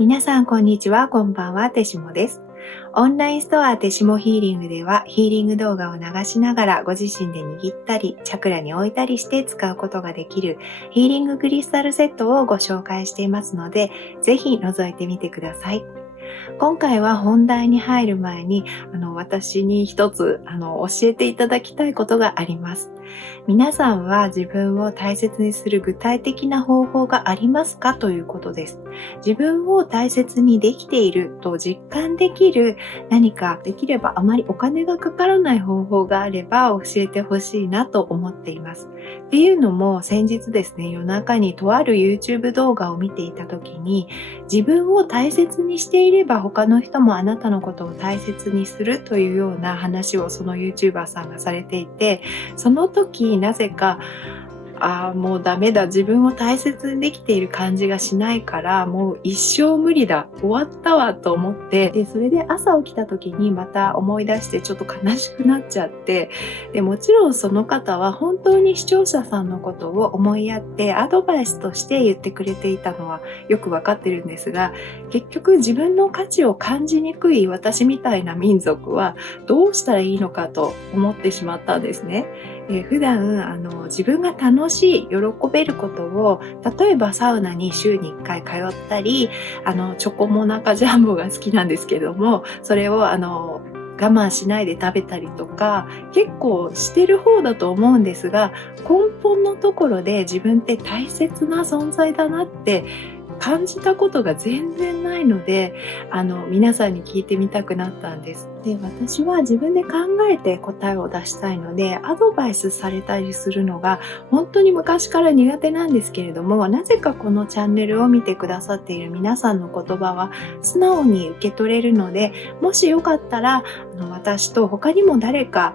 皆さんこんにちは、こんばんは、てしもです。オンラインストアてしもヒーリングではヒーリング動画を流しながらご自身で握ったりチャクラに置いたりして使うことができるヒーリングクリスタルセットをご紹介していますので、ぜひ覗いてみてください。今回は本題に入る前に私に一つ教えていただきたいことがあります。皆さんは自分を大切にする具体的な方法がありますかということです。自分を大切にできていると実感できる何かできればあまりお金がかからない方法があれば教えてほしいなと思っています。っていうのも先日ですね、夜中にとある YouTube 動画を見ていた時に自分を大切にしていれば他の人もあなたのことを大切にするというような話をその YouTuber さんがされていて、その時なぜかもうダメだ、自分を大切にできている感じがしないからもう一生無理だ、終わったわと思って、でそれで朝起きた時にまた思い出してちょっと悲しくなっちゃって、でもちろんその方は本当に視聴者さんのことを思いやってアドバイスとして言ってくれていたのはよくわかってるんですが、結局自分の価値を感じにくい私みたいな民族はどうしたらいいのかと思ってしまったんですね。普段自分が楽しい、喜べることを、例えばサウナに週に1回通ったり、チョコモナカジャンボが好きなんですけども、それを我慢しないで食べたりとか結構してる方だと思うんですが、根本のところで自分って大切な存在だなって感じたことが全然ないので、皆さんに聞いてみたくなったんです。で、私は自分で考えて答えを出したいので、アドバイスされたりするのが本当に昔から苦手なんですけれども、なぜかこのチャンネルを見てくださっている皆さんの言葉は素直に受け取れるので、もしよかったら私と他にも誰か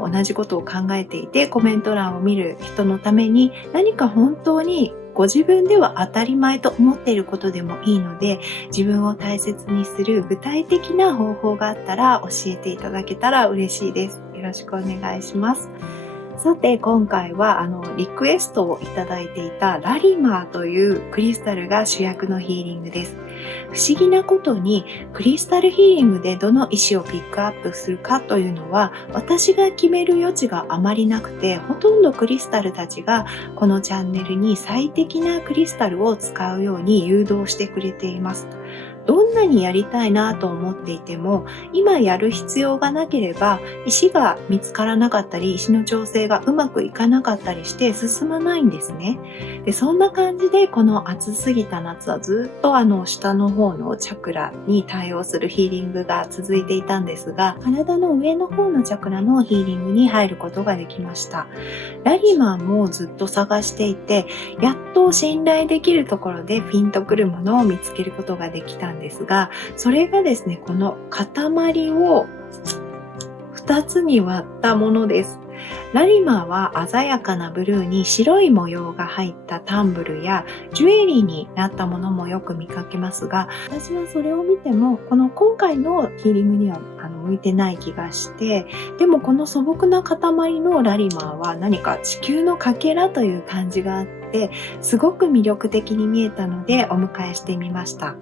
同じことを考えていてコメント欄を見る人のために何か本当にご自分では当たり前と思っていることでもいいので、自分を大切にする具体的な方法があったら教えていただけたら嬉しいです。よろしくお願いします。さて今回はリクエストをいただいていたラリマーというクリスタルが主役のヒーリングです。不思議なことにクリスタルヒーリングでどの石をピックアップするかというのは私が決める余地があまりなくて、ほとんどクリスタルたちがこのチャンネルに最適なクリスタルを使うように誘導してくれています。どんなにやりたいなと思っていても、今やる必要がなければ石が見つからなかったり、石の調整がうまくいかなかったりして進まないんですね。でそんな感じでこの暑すぎた夏はずっと下の方のチャクラに対応するヒーリングが続いていたんですが、体の上の方のチャクラのヒーリングに入ることができました。ラリマーもずっと探していて、やっと信頼できるところでピンとくるものを見つけることができたんですが、それがですね、この塊を2つに割ったものです。ラリマーは鮮やかなブルーに白い模様が入ったタンブルやジュエリーになったものもよく見かけますが、私はそれを見てもこの今回のヒーリングには向いてない気がして、でもこの素朴な塊のラリマーは何か地球のかけらという感じがあって、すごく魅力的に見えたのでお迎えしてみました。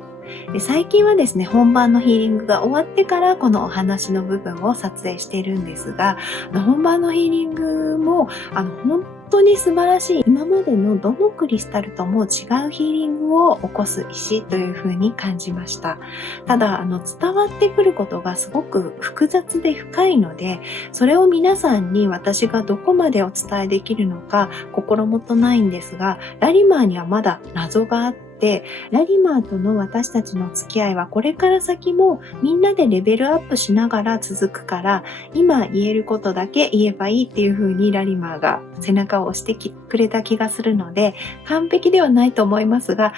で最近はですね、本番のヒーリングが終わってからこのお話の部分を撮影しているんですが、本番のヒーリングも本当に素晴らしい、今までのどのクリスタルとも違うヒーリングを起こす石という風に感じました。ただ伝わってくることがすごく複雑で深いので、それを皆さんに私がどこまでお伝えできるのか心もとないんですが、ラリマーにはまだ謎があって、ラリマーとの私たちの付き合いはこれから先もみんなでレベルアップしながら続くから、今言えることだけ言えばいいっていう風にラリマーが背中を押してくれた気がするので、完璧ではないと思いますが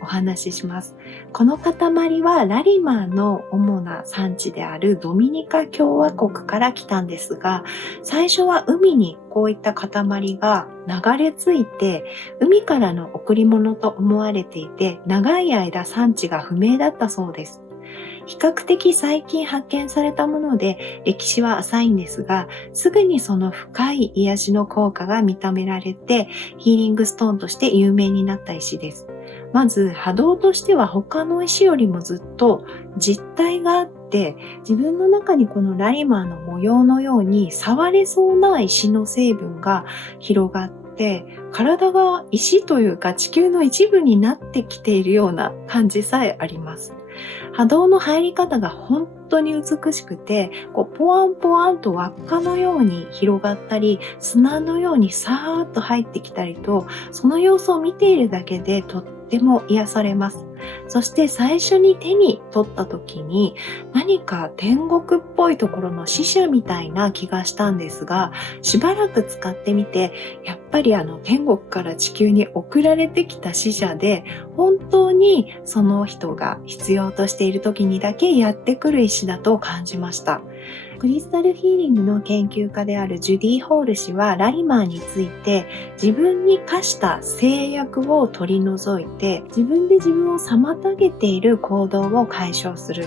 お話しします。この塊はラリマーの主な産地であるドミニカ共和国から来たんですが、最初は海にこういった塊が流れ着いて海からの贈り物と思われていて、長い間産地が不明だったそうです。比較的最近発見されたもので歴史は浅いんですが、すぐにその深い癒しの効果が認められてヒーリングストーンとして有名になった石です。まず波動としては他の石よりもずっと実体があって、自分の中にこのラリマーの模様のように触れそうな石の成分が広がって、体が石というか地球の一部になってきているような感じさえあります。波動の入り方が本当に美しくて、ポワンポワンと輪っかのように広がったり、砂のようにさーっと入ってきたりと、その様子を見ているだけでとっても癒されます。そして最初に手に取った時に、何か天国っぽいところの使者みたいな気がしたんですが、しばらく使ってみて、やっぱり天国から地球に送られてきた使者で、本当にその人が必要としている時にだけやってくる石だと感じました。クリスタルヒーリングの研究家であるジュディ・ホール氏はラリマーについて、自分に課した制約を取り除いて、自分で自分を妨げている行動を解消する。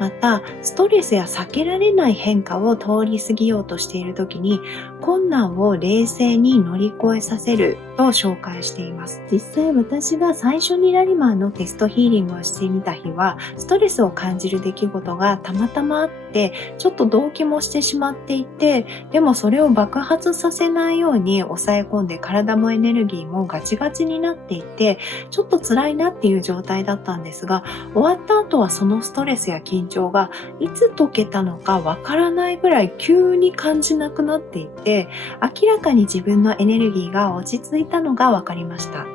また、ストレスや避けられない変化を通り過ぎようとしているときに、困難を冷静に乗り越えさせると紹介しています。実際私が最初にラリマーのテストヒーリングをしてみた日は、ストレスを感じる出来事がたまたまあって、ちょっと動悸もしてしまっていて、でもそれを爆発させないように抑え込んで体もエネルギーもガチガチになっていて、ちょっと辛いなっていう状態だったんですが、終わった後はそのストレスや緊張がいつ解けたのかわからないぐらい急に感じなくなっていて、明らかに自分のエネルギーが落ち着いたのがわかりました。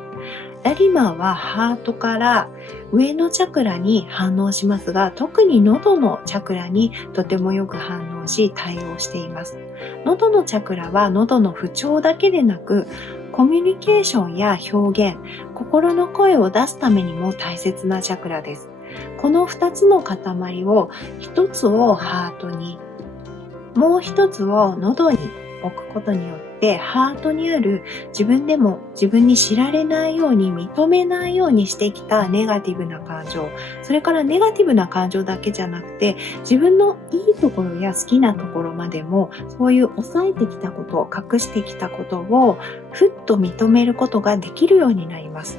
ラリマーはハートから上のチャクラに反応しますが、特に喉のチャクラにとてもよく反応し対応しています。喉のチャクラは喉の不調だけでなく、コミュニケーションや表現、心の声を出すためにも大切なチャクラです。この2つの塊を、1つをハートに、もう1つを喉に置くことによって、ハートにある自分でも自分に知られないように認めないようにしてきたネガティブな感情、それからネガティブな感情だけじゃなくて、自分のいいところや好きなところまでも、そういう抑えてきたこと、隠してきたことをふっと認めることができるようになります。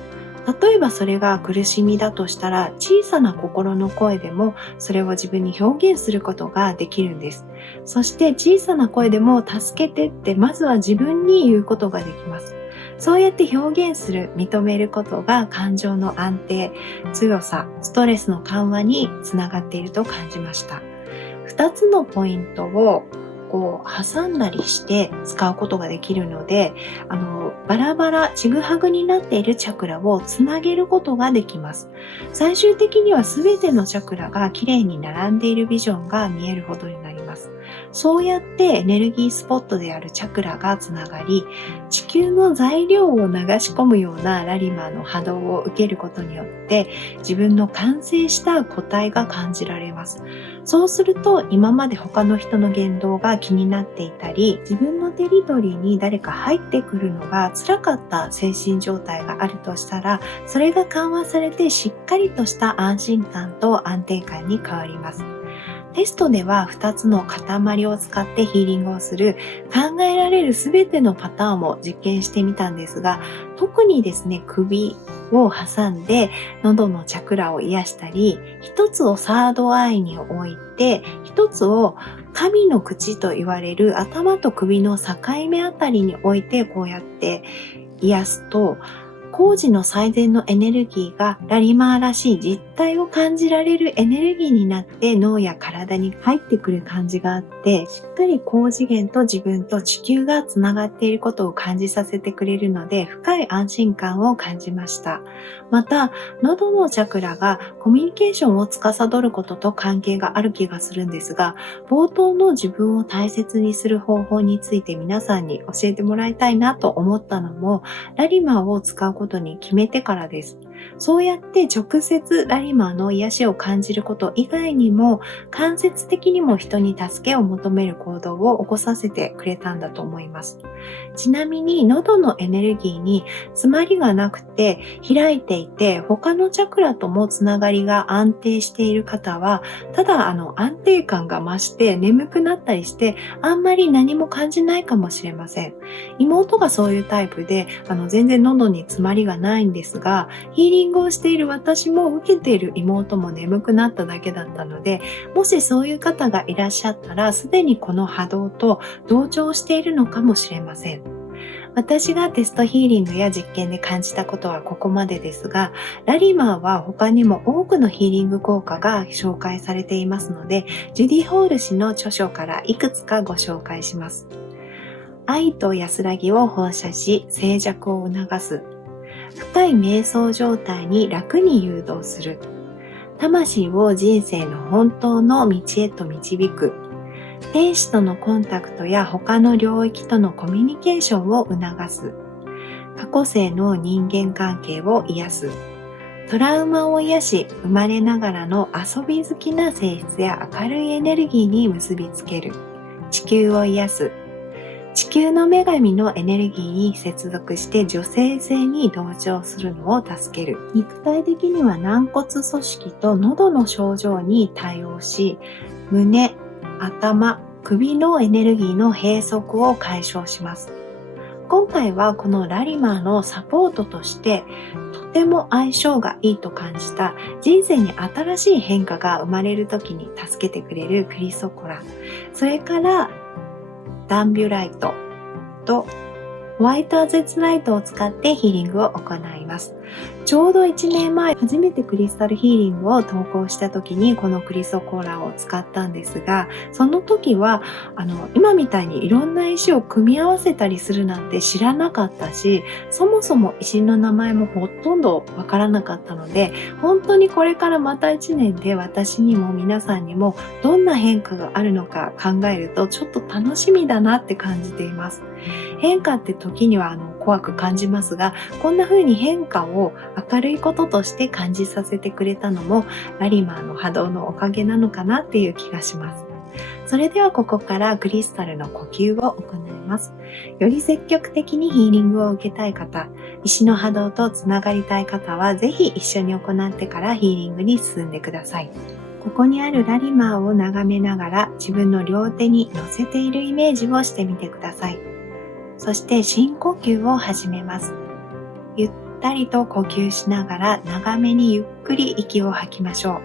例えばそれが苦しみだとしたら、小さな心の声でもそれを自分に表現することができるんです。そして小さな声でも助けてってまずは自分に言うことができます。そうやって表現する、認めることが感情の安定、強さ、ストレスの緩和につながっていると感じました。2つのポイントを挟んだりして使うことができるので、バラバラ、ちぐはぐになっているチャクラをつなげることができます。最終的には全てのチャクラがきれいに並んでいるビジョンが見えるほどになります。そうやってエネルギースポットであるチャクラがつながり、地球の材料を流し込むようなラリマーの波動を受けることによって、自分の完成した個体が感じられます。そうすると、今まで他の人の言動が気になっていたり、自分のテリトリーに誰か入ってくるのが辛かった精神状態があるとしたら、それが緩和されてしっかりとした安心感と安定感に変わります。テストでは2つの塊を使ってヒーリングをする考えられる全てのパターンを実験してみたんですが、特にですね、首を挟んで喉のチャクラを癒したり、1つをサードアイに置いて、1つを神の口と言われる頭と首の境目あたりに置いてこうやって癒すと、工事の最善のエネルギーがラリマーらしい実体を感じられるエネルギーになって脳や体に入ってくる感じがあって、しっかり高次元と自分と地球がつながっていることを感じさせてくれるので、深い安心感を感じました。また、喉のチャクラがコミュニケーションを司ることと関係がある気がするんですが、冒頭の自分を大切にする方法について皆さんに教えてもらいたいなと思ったのも、ラリマーを使うことに決めてからです。そうやって直接ラリマーの癒しを感じること以外にも、間接的にも人に助けを求める行動を起こさせてくれたんだと思います。ちなみに喉のエネルギーに詰まりがなくて開いていて、他のチャクラともつながりが安定している方は、ただ安定感が増して眠くなったりして、あんまり何も感じないかもしれません。妹がそういうタイプで、全然喉に詰まりがないんですが、ヒーリングをしている私も受けている妹も眠くなっただけだったので、もしそういう方がいらっしゃったら、すでにこの波動と同調しているのかもしれません。私がテストヒーリングや実験で感じたことはここまでですが、ラリマーは他にも多くのヒーリング効果が紹介されていますので、ジュディ・ホール氏の著書からいくつかご紹介します。愛と安らぎを放射し、静寂を促す。深い瞑想状態に楽に誘導する。魂を人生の本当の道へと導く。天使とのコンタクトや他の領域とのコミュニケーションを促す。過去世の人間関係を癒す。トラウマを癒し、生まれながらの遊び好きな性質や明るいエネルギーに結びつける。地球を癒す。地球の女神のエネルギーに接続して女性性に同調するのを助ける。肉体的には軟骨組織と喉の症状に対応し、胸、頭、首のエネルギーの閉塞を解消します。今回はこのラリマーのサポートとしてとても相性がいいと感じた、人生に新しい変化が生まれる時に助けてくれるクリソコラ、それからダンビュライトとホワイトアゼツライトを使ってヒーリングを行います。ちょうど1年前、初めてクリスタルヒーリングを投稿した時にこのクリソコラを使ったんですが、その時は今みたいにいろんな石を組み合わせたりするなんて知らなかったし、そもそも石の名前もほとんどわからなかったので、本当にこれからまた1年で私にも皆さんにもどんな変化があるのか考えるとちょっと楽しみだなって感じています。変化って時には怖く感じますが、こんな風に変化を明るいこととして感じさせてくれたのもラリマーの波動のおかげなのかなっていう気がします。それではここからクリスタルの呼吸を行います。より積極的にヒーリングを受けたい方、石の波動とつながりたい方はぜひ一緒に行ってからヒーリングに進んでください。ここにあるラリマーを眺めながら自分の両手に乗せているイメージをしてみてください。そして深呼吸を始めます。ゆったりと呼吸しながら長めにゆっくり息を吐きましょう。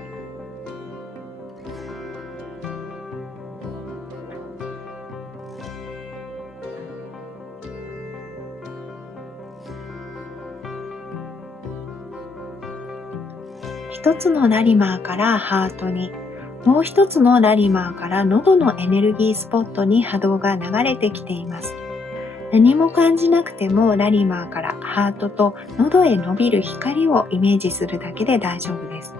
一つのラリマーからハートに、もう一つのラリマーから喉のエネルギースポットに波動が流れてきています。何も感じなくてもラリマーからハートと喉へ伸びる光をイメージするだけで大丈夫です。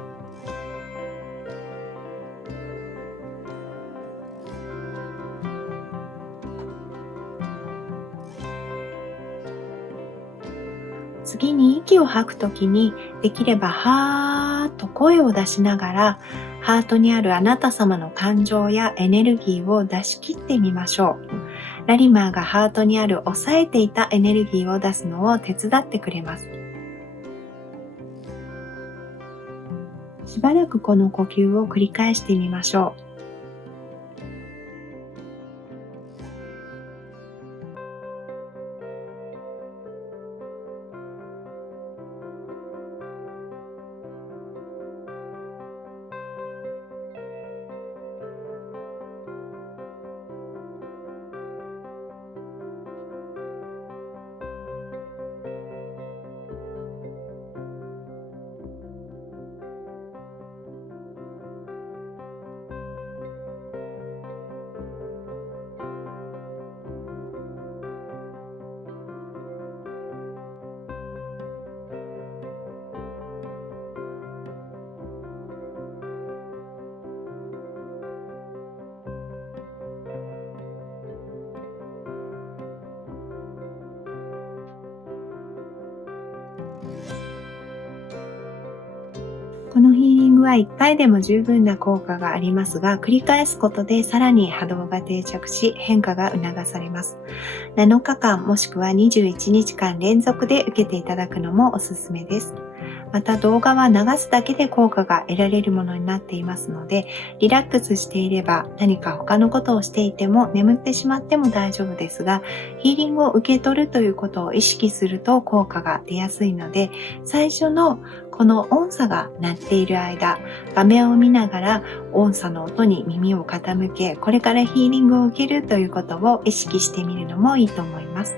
次に息を吐くときにできればはーっと声を出しながらハートにあるあなた様の感情やエネルギーを出し切ってみましょう。ラリマーがハートにある抑えていたエネルギーを出すのを手伝ってくれます。しばらくこの呼吸を繰り返してみましょう。このヒーリングは1回でも十分な効果がありますが、繰り返すことでさらに波動が定着し、変化が促されます。7日間もしくは21日間連続で受けていただくのもおすすめです。また動画は流すだけで効果が得られるものになっていますので、リラックスしていれば何か他のことをしていても眠ってしまっても大丈夫ですが、ヒーリングを受け取るということを意識すると効果が出やすいので、最初のこの音叉が鳴っている間、画面を見ながら音叉の音に耳を傾け、これからヒーリングを受けるということを意識してみるのもいいと思います。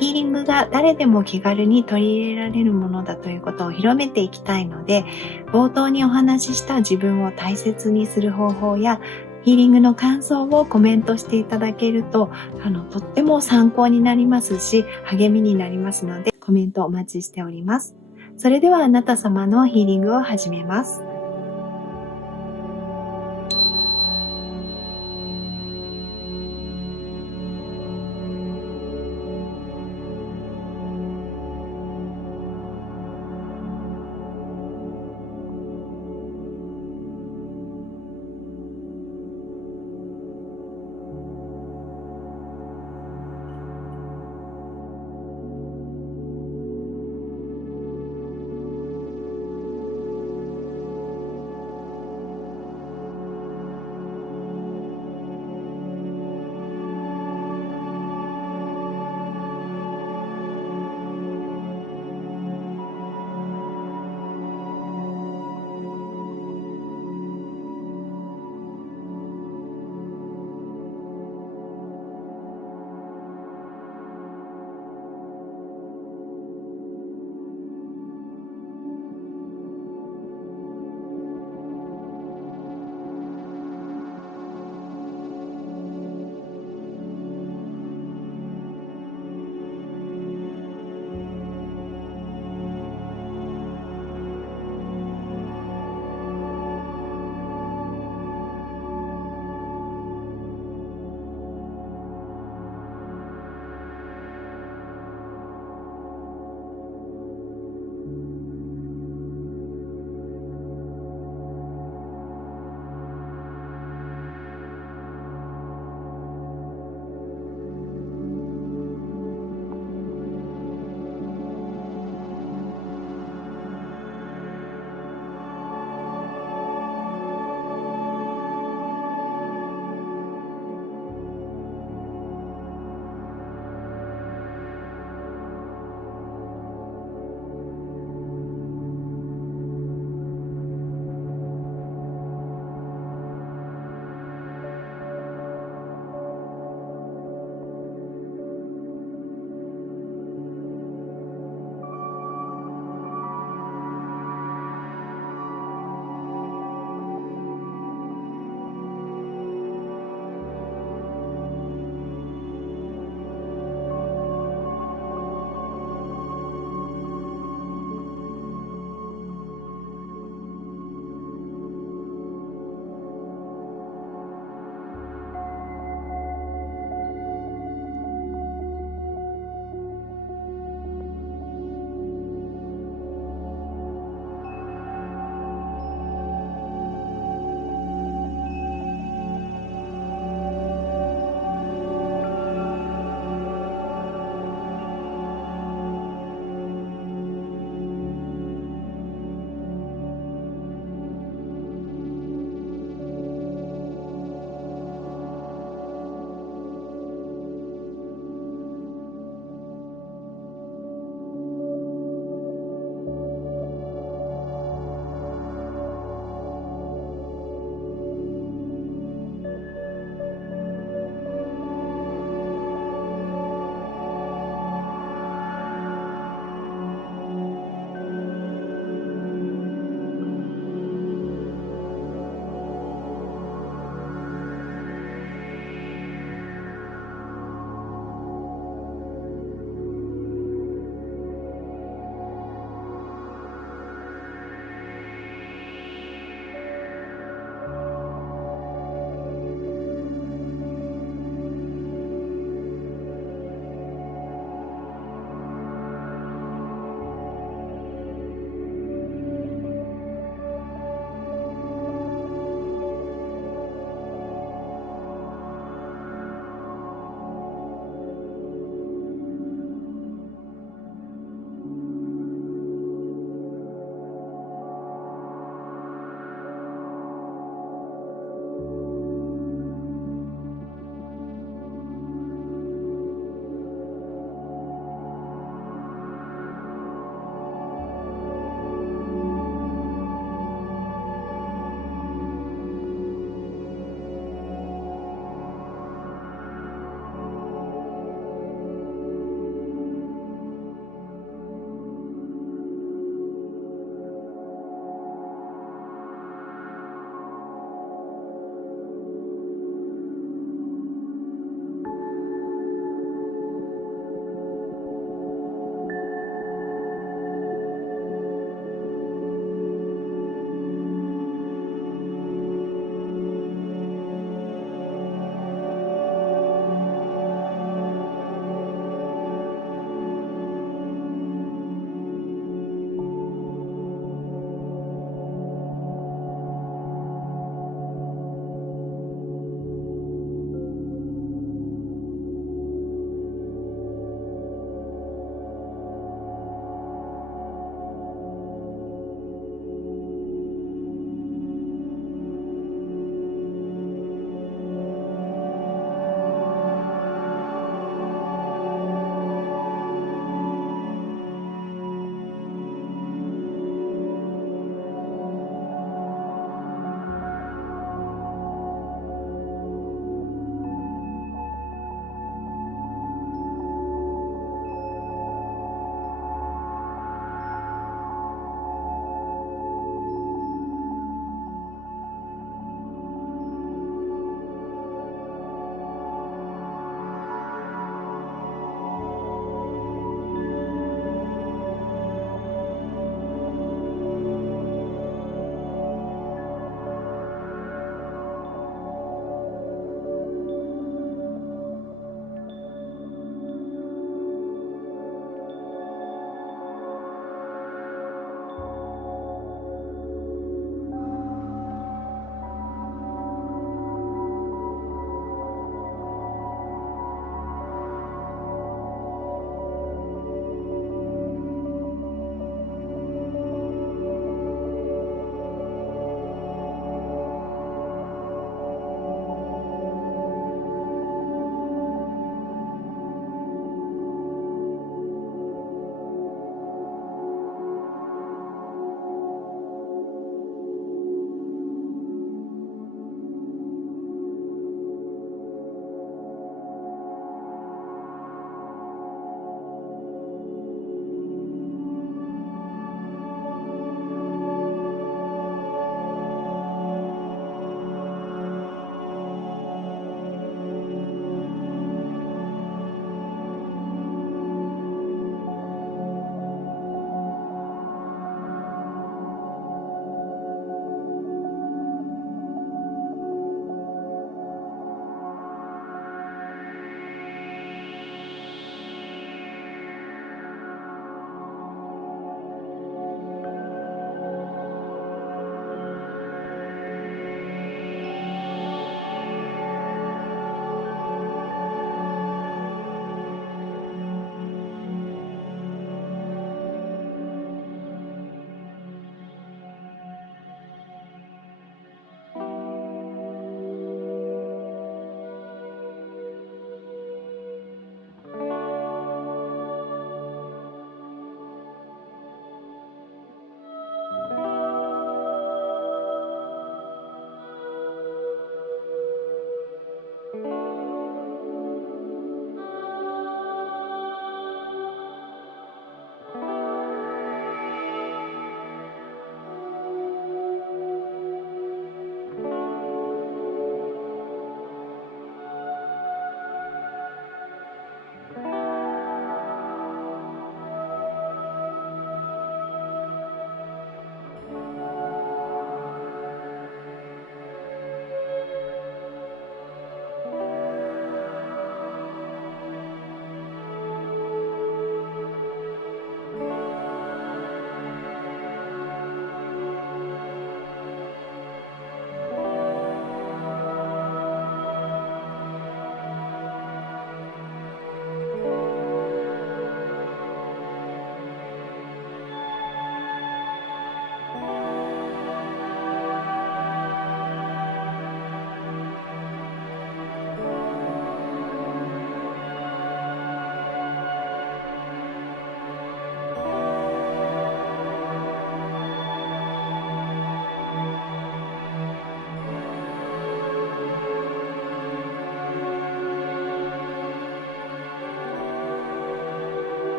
ヒーリングが誰でも気軽に取り入れられるものだということを広めていきたいので、冒頭にお話しした自分を大切にする方法や、ヒーリングの感想をコメントしていただけると、とっても参考になりますし、励みになりますので、コメントお待ちしております。それではあなた様のヒーリングを始めます。